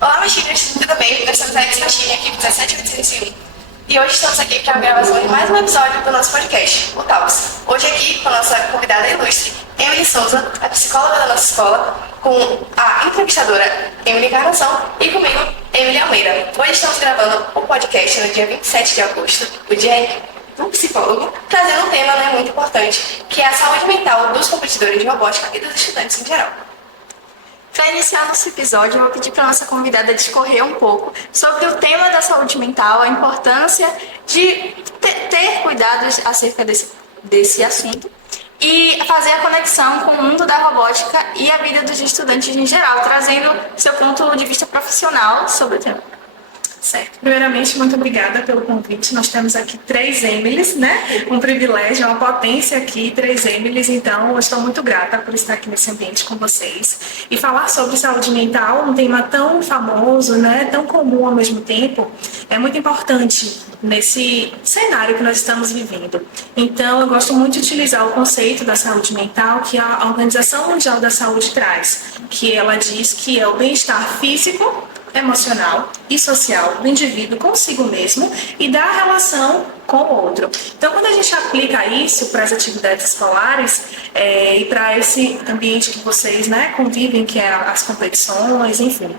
Olá, mexilhas, tudo bem? Nós somos a Ex-Mexilha, equipe 17801. E hoje estamos aqui para a gravação de mais um episódio do nosso podcast, o Talks. Hoje aqui com a nossa convidada ilustre, Emily Souza, a psicóloga da nossa escola, com a entrevistadora Emily Encarnação e comigo, Emily Almeida. Hoje estamos gravando o podcast no dia 27 de agosto, o dia do psicólogo, trazendo um tema muito importante, que é a saúde mental dos competidores de robótica e dos estudantes em geral. Para iniciar nosso episódio, eu vou pedir para a nossa convidada discorrer um pouco sobre o tema da saúde mental, a importância de ter cuidados acerca desse assunto e fazer a conexão com o mundo da robótica e a vida dos estudantes em geral, trazendo seu ponto de vista profissional sobre o tema. Certo. Primeiramente, muito obrigada pelo convite. Nós temos aqui 3 Emilys, né? Um privilégio, uma potência aqui, 3 Emilys. Então, eu estou muito grata por estar aqui nesse ambiente com vocês. E falar sobre saúde mental, um tema tão famoso, né? Tão comum ao mesmo tempo, é muito importante nesse cenário que nós estamos vivendo. Então, eu gosto muito de utilizar o conceito da saúde mental que a Organização Mundial da Saúde traz, que ela diz que é o bem-estar físico, emocional e social do indivíduo consigo mesmo e da relação com o outro. Então, quando a gente aplica isso para as atividades escolares e para esse ambiente que vocês, né, convivem, que é as competições, enfim,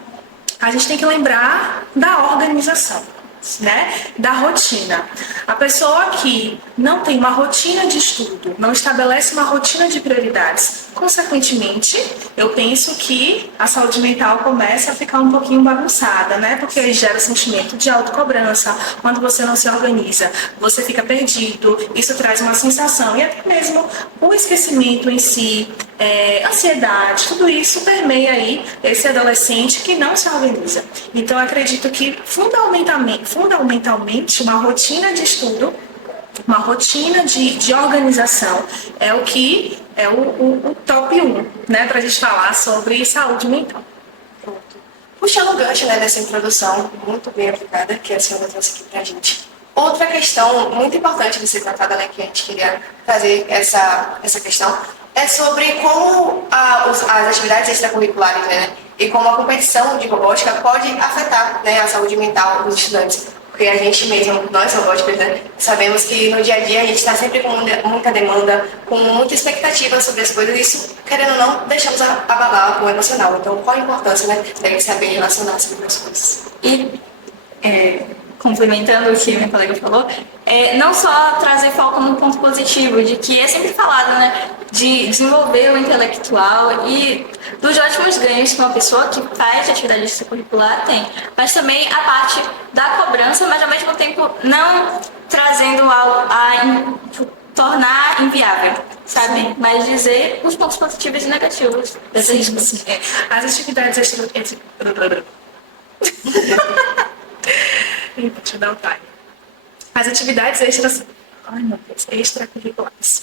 a gente tem que lembrar da organização, né, da rotina. A pessoa que não tem uma rotina de estudo, não estabelece uma rotina de prioridades, consequentemente, eu penso que a saúde mental começa a ficar um pouquinho bagunçada, né? Porque aí gera sentimento de autocobrança. Quando você não se organiza, você fica perdido. Isso traz uma sensação e até mesmo o esquecimento em si, ansiedade, tudo isso permeia aí esse adolescente que não se organiza. Então, eu acredito que fundamentalmente uma rotina de estudo, uma rotina de organização é o que é o top 1, né, para a gente falar sobre saúde mental. Pronto. Puxando o gancho, né, dessa introdução muito bem aplicada que a senhora trouxe aqui para a gente. Outra questão muito importante de ser tratada, né, que a gente queria trazer essa questão, é sobre como as atividades extracurriculares, né, e como a competição de robótica pode afetar, né, a saúde mental dos estudantes. Porque a gente mesmo, nós robóticos, né, sabemos que no dia a dia a gente está sempre com muita demanda, com muita expectativa sobre as coisas, e isso, querendo ou não, deixamos abalar o emocional. Então, qual a importância, né, de saber relacionar-se com as coisas? E, complementando o que minha colega falou, não só trazer foco no ponto positivo, de que é sempre falado, né, de desenvolver o intelectual e dos ótimos ganhos que uma pessoa que faz atividade extracurricular tem, mas também a parte da cobrança, mas ao mesmo tempo não trazendo algo a tornar inviável, sabe? Mas dizer os pontos positivos e negativos dessas discussões. As atividades Deixa eu dar um time. As atividades extracurriculares.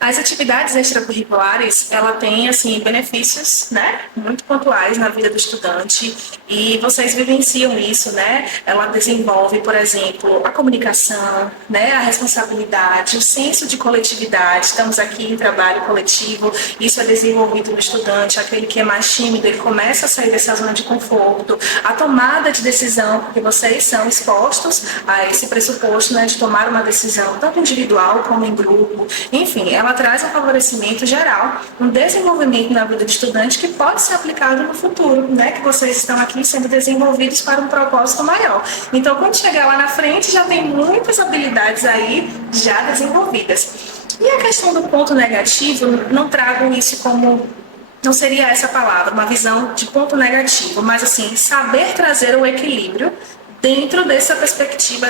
As atividades extracurriculares, ela tem, assim, benefícios, né, muito pontuais na vida do estudante e vocês vivenciam isso, né? Ela desenvolve, por exemplo, a comunicação, né, a responsabilidade, o senso de coletividade. Estamos aqui em trabalho coletivo, isso é desenvolvido no estudante, aquele que é mais tímido, ele começa a sair dessa zona de conforto, a tomada de decisão, porque vocês são expostos a esse pressuposto, né, de tomar uma decisão, tanto individual como em grupo, enfim, ela traz um favorecimento geral, um desenvolvimento na vida do estudante que pode ser aplicado no futuro, né? Que vocês estão aqui sendo desenvolvidos para um propósito maior. Então, quando chegar lá na frente, já tem muitas habilidades aí já desenvolvidas. E a questão do ponto negativo, não trago isso como... Não seria essa palavra, uma visão de ponto negativo, mas assim, saber trazer o equilíbrio dentro dessa perspectiva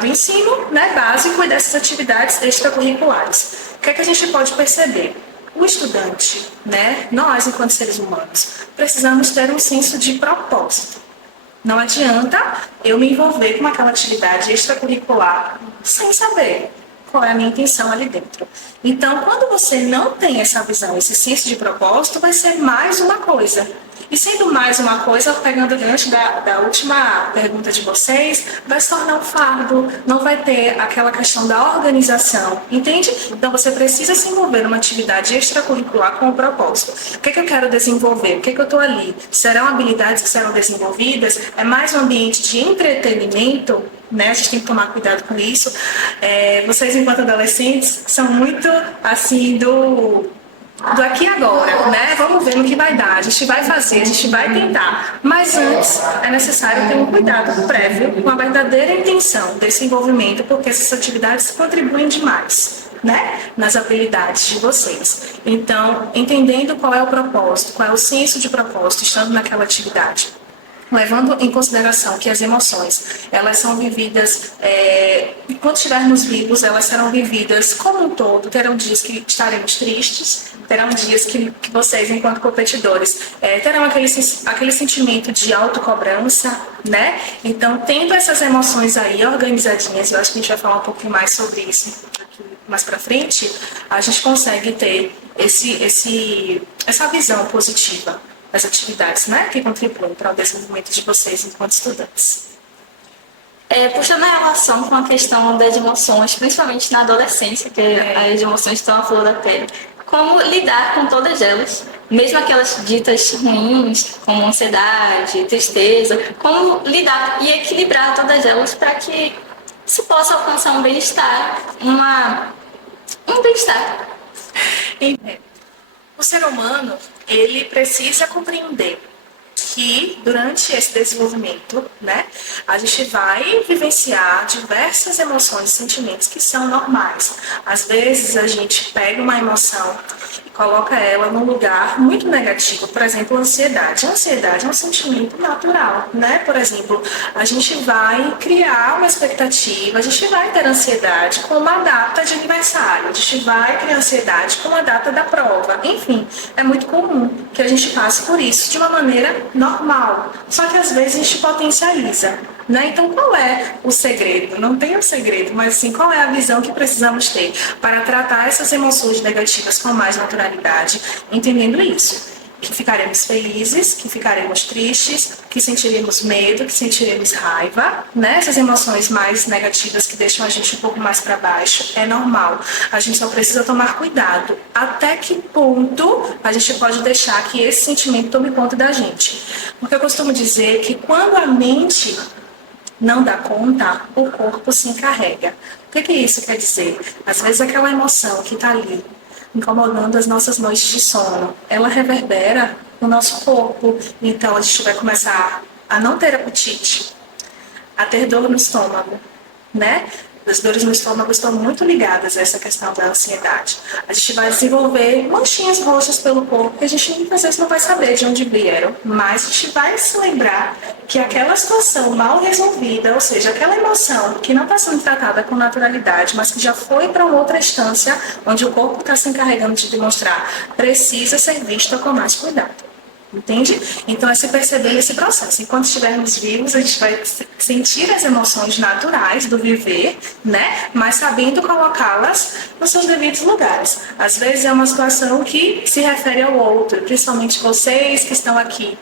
do ensino, né, básico e dessas atividades extracurriculares. O que é que a gente pode perceber? O estudante, né, nós, enquanto seres humanos, precisamos ter um senso de propósito. Não adianta eu me envolver com aquela atividade extracurricular sem saber qual é a minha intenção ali dentro. Então, quando você não tem essa visão, esse senso de propósito, vai ser mais uma coisa. E sendo mais uma coisa, pegando o gancho da última pergunta de vocês, vai se tornar um fardo, não vai ter aquela questão da organização, entende? Então você precisa se envolver numa atividade extracurricular com o propósito. O que eu quero desenvolver? O que eu estou ali? Serão habilidades que serão desenvolvidas? É mais um ambiente de entretenimento? Né? A gente tem que tomar cuidado com isso. Vocês, enquanto adolescentes, são muito assim do aqui e agora, né? Vamos ver no que vai dar. A gente vai fazer, a gente vai tentar. Mas antes é necessário ter um cuidado prévio com a verdadeira intenção desse envolvimento, porque essas atividades contribuem demais, né, nas habilidades de vocês. Então, entendendo qual é o propósito, qual é o senso de propósito, estando naquela atividade, levando em consideração que as emoções, elas são vividas, enquanto estivermos vivos, elas serão vividas como um todo. Terão dias que estaremos tristes, terão dias que vocês, enquanto competidores, terão aquele sentimento de autocobrança, né? Então, tendo essas emoções aí organizadinhas, eu acho que a gente vai falar um pouquinho mais sobre isso aqui mais para frente, a gente consegue ter essa visão positiva das atividades, né, que contribuem para o desenvolvimento de vocês enquanto estudantes. Puxando a relação com a questão das emoções, principalmente na adolescência, que as emoções estão à flor da pele, como lidar com todas elas, mesmo aquelas ditas ruins, como ansiedade, tristeza, como lidar e equilibrar todas elas para que se possa alcançar um bem-estar, um bem-estar. O ser humano, ele precisa compreender que durante esse desenvolvimento, né, a gente vai vivenciar diversas emoções e sentimentos que são normais. Às vezes a gente pega uma emoção e coloca ela num lugar muito negativo, por exemplo, a ansiedade. A ansiedade é um sentimento natural, né? Por exemplo, a gente vai criar uma expectativa, a gente vai ter ansiedade com uma data de aniversário, a gente vai criar ansiedade com uma data da prova. Enfim, é muito comum que a gente passe por isso de uma maneira normal. Só que às vezes a gente potencializa, né? Então qual é o segredo? Não tem um segredo, mas assim, qual é a visão que precisamos ter para tratar essas emoções negativas com mais naturalidade, entendendo isso? Que ficaremos felizes, que ficaremos tristes, que sentiremos medo, que sentiremos raiva, né? Essas emoções mais negativas que deixam a gente um pouco mais para baixo, é normal. A gente só precisa tomar cuidado. Até que ponto a gente pode deixar que esse sentimento tome conta da gente? Porque eu costumo dizer que quando a mente não dá conta, o corpo se encarrega. O que isso quer dizer? Às vezes aquela emoção que está ali, incomodando as nossas noites de sono, ela reverbera no nosso corpo. Então a gente vai começar a não ter apetite, a ter dor no estômago, né? As dores no estômago estão muito ligadas a essa questão da ansiedade. A gente vai desenvolver manchinhas roxas pelo corpo que a gente muitas vezes não vai saber de onde vieram, mas a gente vai se lembrar que aquela situação mal resolvida, ou seja, aquela emoção que não está sendo tratada com naturalidade, mas que já foi para uma outra instância, onde o corpo está se encarregando de demonstrar, precisa ser vista com mais cuidado. Entende? Então é se perceber esse processo. Enquanto estivermos vivos, a gente vai sentir as emoções naturais do viver, né? Mas sabendo colocá-las nos seus devidos lugares. Às vezes é uma situação que se refere ao outro, principalmente vocês que estão aqui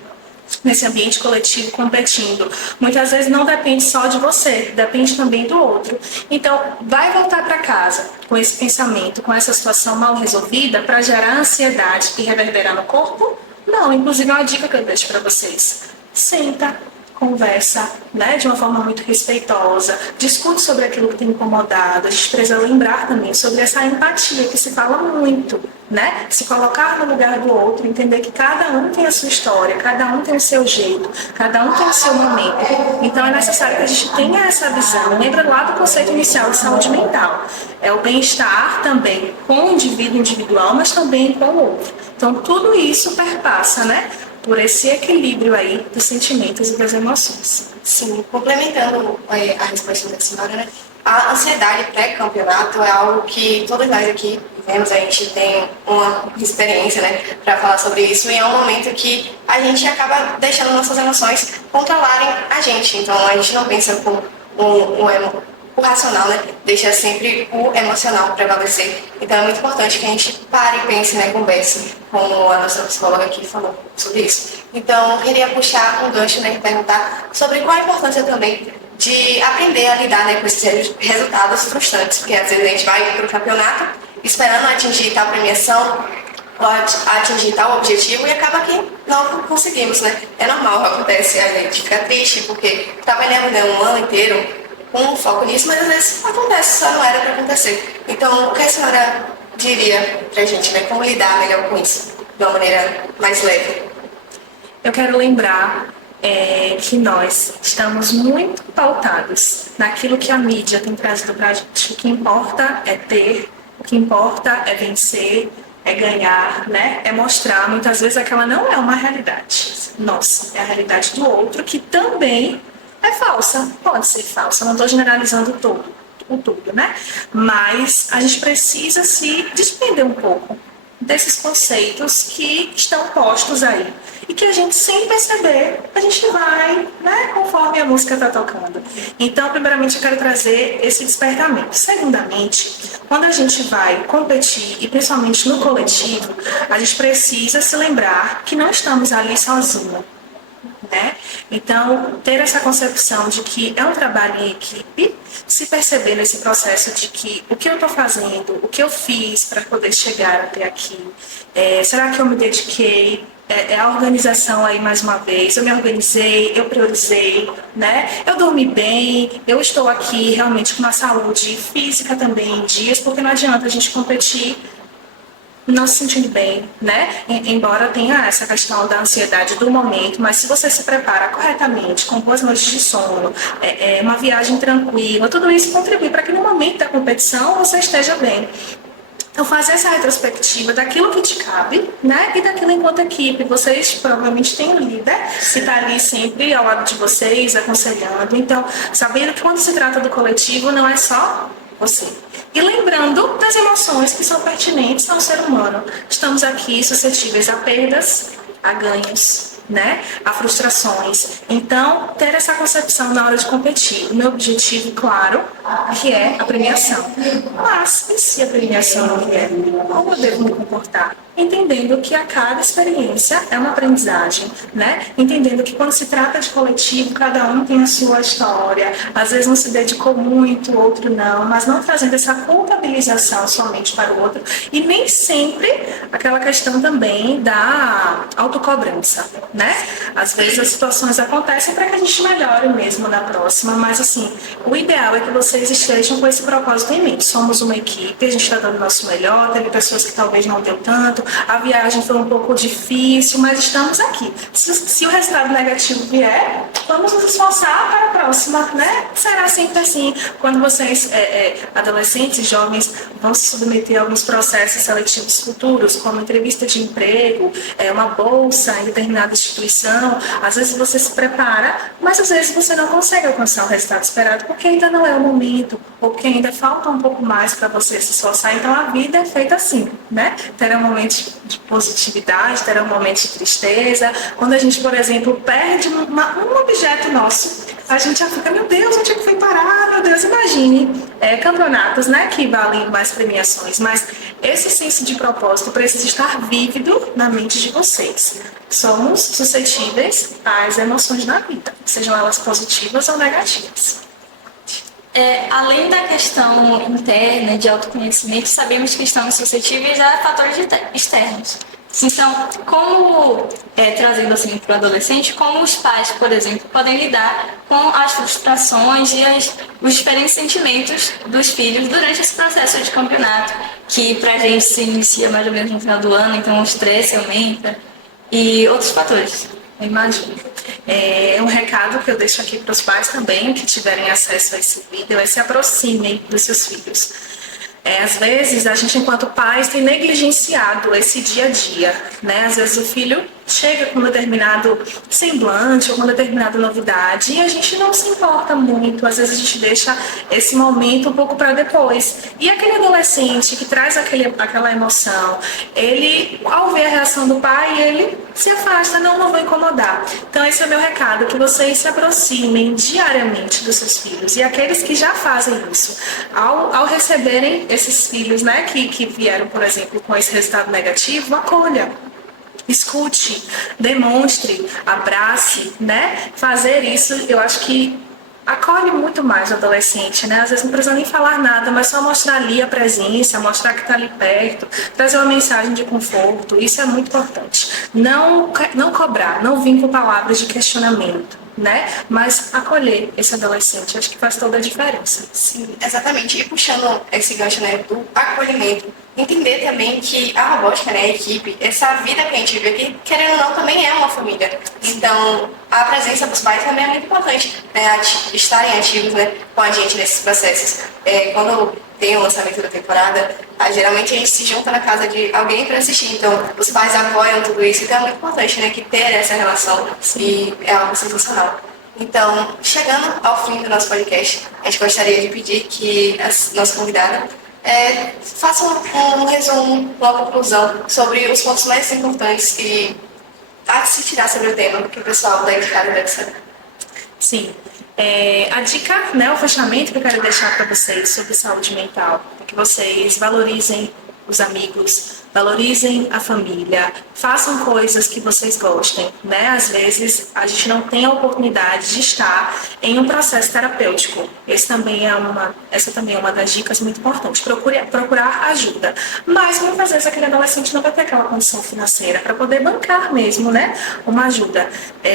nesse ambiente coletivo competindo. Muitas vezes não depende só de você, depende também do outro. Então, vai voltar para casa com esse pensamento, com essa situação mal resolvida para gerar ansiedade e reverberar no corpo? Não, inclusive é uma dica que eu deixo para vocês. Senta, conversa, né, de uma forma muito respeitosa, discute sobre aquilo que tem incomodado. A gente precisa lembrar também sobre essa empatia que se fala muito, né? Se colocar no lugar do outro, entender que cada um tem a sua história, cada um tem o seu jeito, cada um tem o seu momento. Então é necessário que a gente tenha essa visão. Lembra lá do conceito inicial de saúde mental. É o bem-estar também com o indivíduo individual, mas também com o outro. Então tudo isso perpassa, né, por esse equilíbrio aí dos sentimentos e das emoções. Sim, complementando a resposta da senhora, né? A ansiedade pré-campeonato é algo que todos nós aqui vivemos, a gente tem uma experiência, né, para falar sobre isso, e é um momento que a gente acaba deixando nossas emoções controlarem a gente. Então a gente não pensa por o racional, né, deixa sempre o emocional prevalecer. Então é muito importante que a gente pare e pense, né, converse, como a nossa psicóloga aqui falou sobre isso. Então, eu queria puxar um gancho, né, e perguntar sobre qual a importância também de aprender a lidar, né, com esses resultados frustrantes, porque às vezes a gente vai para o campeonato esperando atingir tal premiação, ou atingir tal objetivo e acaba que não conseguimos, né? É normal, acontece, a gente fica triste porque trabalhamos, né, um ano inteiro com foco nisso, mas às vezes acontece, só não era para acontecer. Então, o que a senhora diria pra gente, né? Como lidar melhor com isso, de uma maneira mais leve? Eu quero lembrar que nós estamos muito pautados naquilo que a mídia tem trazido para a gente. O que importa é ter, o que importa é vencer, é ganhar, né? É mostrar. Muitas vezes aquela não é uma realidade nossa, é a realidade do outro, que também é falsa, pode ser falsa, não estou generalizando tudo, né? Mas a gente precisa se desprender um pouco desses conceitos que estão postos aí e que a gente, sem perceber, a gente vai, né, conforme a música está tocando. Então, primeiramente, eu quero trazer esse despertamento. Segundamente, quando a gente vai competir, e principalmente no coletivo, a gente precisa se lembrar que não estamos ali sozinhos. Né? Então, ter essa concepção de que é um trabalho em equipe, se perceber nesse processo de que o que eu estou fazendo, o que eu fiz para poder chegar até aqui, será que eu me dediquei? É a organização aí mais uma vez, eu me organizei, eu priorizei, né? Eu dormi bem, eu estou aqui realmente com uma saúde física também em dias, porque não adianta a gente competir não se sentindo bem, né? Embora tenha essa questão da ansiedade do momento, mas se você se prepara corretamente, com boas noites de sono, uma viagem tranquila, tudo isso contribui para que no momento da competição você esteja bem. Então, fazer essa retrospectiva daquilo que te cabe, né? E daquilo enquanto equipe. Vocês provavelmente têm um líder que está ali sempre ao lado de vocês, aconselhando. Então, sabendo que quando se trata do coletivo, não é só você. E lembrando das emoções que são pertinentes ao ser humano. Estamos aqui suscetíveis a perdas, a ganhos, né? A frustrações. Então, ter essa concepção na hora de competir. O meu objetivo, claro, que é a premiação. Mas, e se a premiação não vier? Como eu devo me comportar? Entendendo que a cada experiência é uma aprendizagem, né? Entendendo que quando se trata de coletivo, cada um tem a sua história. Às vezes não se dedicou muito, o outro não, mas não trazendo essa culpabilização somente para o outro. E nem sempre aquela questão também da autocobrança, né? Às vezes as situações acontecem para que a gente melhore mesmo na próxima, mas assim, o ideal é que vocês estejam com esse propósito em mente. Somos uma equipe, a gente está dando o nosso melhor, teve pessoas que talvez não deu tanto, a viagem foi um pouco difícil, mas estamos aqui. Se o resultado negativo vier, vamos nos esforçar para a próxima, né? Será sempre assim. Quando vocês, adolescentes, jovens, vão se submeter a alguns processos seletivos futuros, como entrevista de emprego, uma bolsa em determinada instituição, às vezes você se prepara, mas às vezes você não consegue alcançar o resultado esperado, porque ainda não é o momento, ou porque ainda falta um pouco mais para você se esforçar. Então a vida é feita assim, né? Terá momentos de positividade, terá momentos de tristeza. Quando a gente, por exemplo, perde um objeto nosso, a gente já fica, meu Deus, onde é que foi parar? Meu Deus, imagine campeonatos, né, que valem mais premiações, mas esse senso de propósito precisa estar vívido na mente de vocês. Somos suscetíveis às emoções da vida, sejam elas positivas ou negativas. Além da questão interna de autoconhecimento, sabemos que estamos suscetíveis a fatores externos. Então, como, trazendo assim para o adolescente, como os pais, por exemplo, podem lidar com as frustrações e os diferentes sentimentos dos filhos durante esse processo de campeonato, que para a gente se inicia mais ou menos no final do ano, então o estresse aumenta e outros fatores. Eu imagino. Um recado que eu deixo aqui para os pais também, que tiverem acesso a esse vídeo, é se aproximem dos seus filhos. Às vezes, a gente, enquanto pais, tem negligenciado esse dia a dia, né? Às vezes o filho chega com um determinado semblante ou com uma determinada novidade e a gente não se importa muito, às vezes a gente deixa esse momento um pouco para depois. E aquele adolescente que traz aquela emoção, ele, ao ver a reação do pai, ele se afasta, não vou incomodar. Então esse é o meu recado, que vocês se aproximem diariamente dos seus filhos. E aqueles que já fazem isso, ao receberem esses filhos, né, que vieram, por exemplo, com esse resultado negativo, acolha. Escute, demonstre, abrace, né? Fazer isso, eu acho que acolhe muito mais o adolescente, né? Às vezes não precisa nem falar nada, mas só mostrar ali a presença, mostrar que está ali perto, trazer uma mensagem de conforto, isso é muito importante. Não cobrar, não vir com palavras de questionamento, né? Mas acolher esse adolescente, acho que faz toda a diferença. Sim, exatamente. E puxando esse gancho, né, do acolhimento, entender também que a robótica, né, a equipe, essa vida que a gente vive aqui, querendo ou não, também é uma família. Então, a presença dos pais também é muito importante, né, estarem ativos, né, com a gente nesses processos. Quando tem o lançamento da temporada, geralmente a gente se junta na casa de alguém para assistir. Então, os pais apoiam tudo isso. Então, é muito importante, né, que ter essa relação e é algo sensacional. Então, chegando ao fim do nosso podcast, a gente gostaria de pedir que a nossa convidada faça um resumo, uma conclusão sobre os pontos mais importantes que há de se tirar sobre o tema que o pessoal da entidade deve saber. Sim. A dica, né, o fechamento que eu quero deixar para vocês sobre saúde mental é que vocês valorizem os amigos, valorizem a família, façam coisas que vocês gostem, né? Às vezes a gente não tem a oportunidade de estar em um processo terapêutico. Essa também é uma das dicas muito importantes. Procurar ajuda. Mas muitas vezes aquele adolescente não vai ter aquela condição financeira para poder bancar mesmo, né? Uma ajuda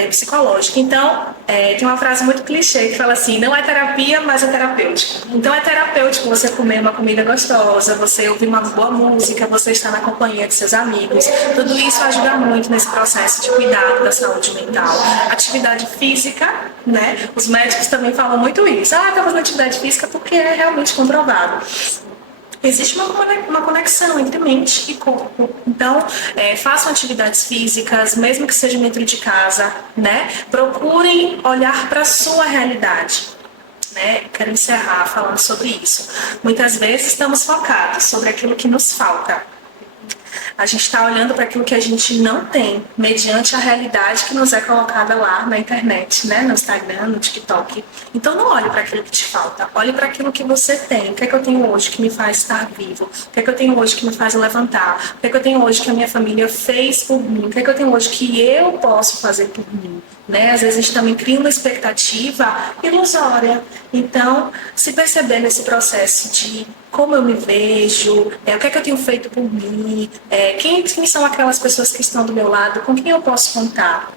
psicológica. Então, tem uma frase muito clichê que fala assim: não é terapia, mas é terapêutico. Então é terapêutico você comer uma comida gostosa, você ouvir uma boa música, você estar na companhia de seus amigos. Tudo isso ajuda muito nesse processo de cuidado da saúde mental. Atividade física, né? Os médicos também falam muito isso. Tá fazendo atividade física porque é realmente comprovado. Existe uma conexão entre mente e corpo. Então, façam atividades físicas, mesmo que seja dentro de casa, né? Procurem olhar para a sua realidade. Né? Quero encerrar falando sobre isso. Muitas vezes estamos focados sobre aquilo que nos falta. A gente está olhando para aquilo que a gente não tem, mediante a realidade que nos é colocada lá na internet, né? No Instagram, no TikTok. Então não olhe para aquilo que te falta, olhe para aquilo que você tem. O que é que eu tenho hoje que me faz estar vivo? O que é que eu tenho hoje que me faz levantar? O que é que eu tenho hoje que a minha família fez por mim? O que é que eu tenho hoje que eu posso fazer por mim? Né? Às vezes a gente também cria uma expectativa ilusória. Então, se perceber nesse processo de como eu me vejo, o que é que eu tenho feito por mim, quem são aquelas pessoas que estão do meu lado, com quem eu posso contar.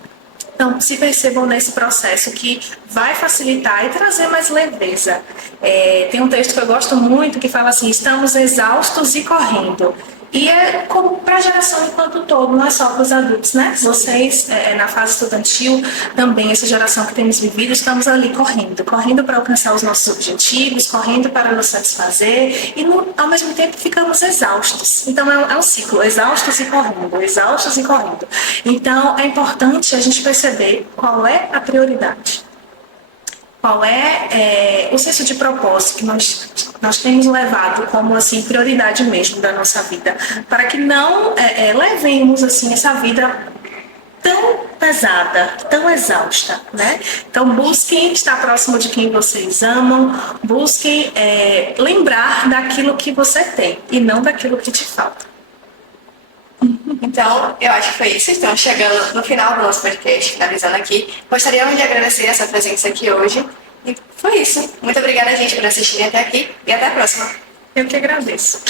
Então, se percebam nesse processo que vai facilitar e trazer mais leveza. Tem um texto que eu gosto muito que fala assim: estamos exaustos e correndo. E é como para a geração enquanto todo, não é só para os adultos, né? Vocês, na fase estudantil, também, essa geração que temos vivido, estamos ali correndo para alcançar os nossos objetivos, correndo para nos satisfazer e, ao mesmo tempo, ficamos exaustos. Então, é um ciclo, exaustos e correndo. Então, é importante a gente perceber qual é a prioridade. Qual é o senso de propósito que nós temos levado como assim, prioridade mesmo da nossa vida, para que não levemos assim, essa vida tão pesada, tão exausta, né? Então busquem estar próximo de quem vocês amam, busquem lembrar daquilo que você tem e não daquilo que te falta. Então, eu acho que foi isso. Estamos chegando no final do nosso podcast, finalizando aqui. Gostaríamos de agradecer essa presença aqui hoje. E foi isso. Muito obrigada, gente, por assistirem até aqui. E até a próxima. Eu que agradeço.